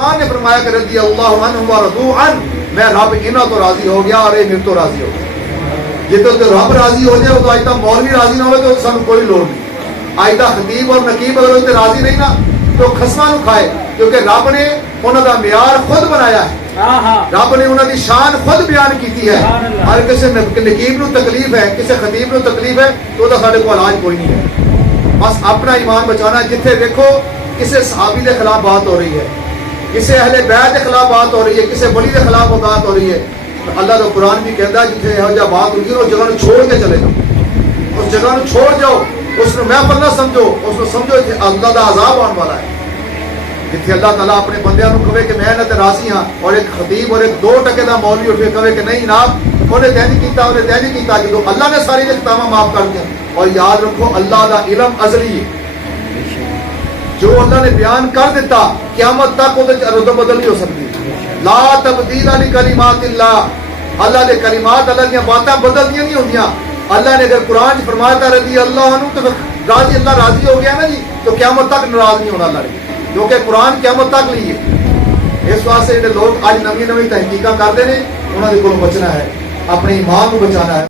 قرآن نے فرمایا کہ رضی اللہ عنہ و رضوا عنہ، میں رب انہاں تو راضی ہو گیا اور یہ میرے تو راضی ہو گیا۔ یہ تو رب راضی ہو جائے تو اج تک مولوی راضی نہ ہوئے تو سانو کوئی لوڑ نہیں۔ اج تک خطیب اور نقیب اگر وہ راضی نہیں نا تو خسماں نو کھائے، کیونکہ رب نے انہاں دا معیار خود بنایا ہے، رب نے انہاں دی شان خود بیان کیتی ہے۔ ہر کسی نقیب نو تکلیف ہے، کسی خطیب نو تکلیف ہے تو دا ساڈے کول علاج کوئی نہیں ہے۔ بس اپنا ایمان بچانا۔ جتھے دیکھو کسی صحابی دے خلاف بات ہو رہی ہے، کسی اہل بیت کے خلاف بات ہو رہی ہے، کسی ولی کے خلاف بات ہو رہی ہے، اللہ کا قرآن بھی کہتا ہے جتنے یہو جہاں بات ہوتی ہے اس جگہ چھوڑ کے چلے جاؤ، اس جگہ چھوڑ جاؤ، اس کو محفل نہ سمجھو، اس کو سمجھو اللہ کا عذاب آنے والا ہے۔ جتنے اللہ تعالیٰ اپنے بندیاں کہے کہ میں نہ راضی ہاں، اور ایک خطیب اور ایک 2 ٹکے کا مولوی اٹھے کہے کہ نہیں جناب انہیں تین کیتا، انہیں تین کیتا، جدو اللہ نے ساری کتاباں معاف کر دیا۔ اور یاد رکھو اللہ کا علم ازلی ہے، جو اللہ نے بیان کر دیتا قیامت تک وہ رد و بدل نہیں ہو سکتی۔ لا تبدیل لکلمات اللہ، اللہ کے کلمات، اللہ دیا باتیں بدلدیاں نہیں ہوندیاں۔ اللہ نے اگر قرآن فرمایا تھا رضی اللہ عنہ تو راضی، اللہ راضی ہو گیا نا جی، تو قیامت تک ناراض نہیں ہونا اللہ نے، کیونکہ قرآن قیامت تک لیے۔ اس واسطے جڑے لوگ اج نویں نویں تحقیقاں کرتے ہیں انہوں نے کو بچنا ہے، اپنے ایمان کو بچانا ہے۔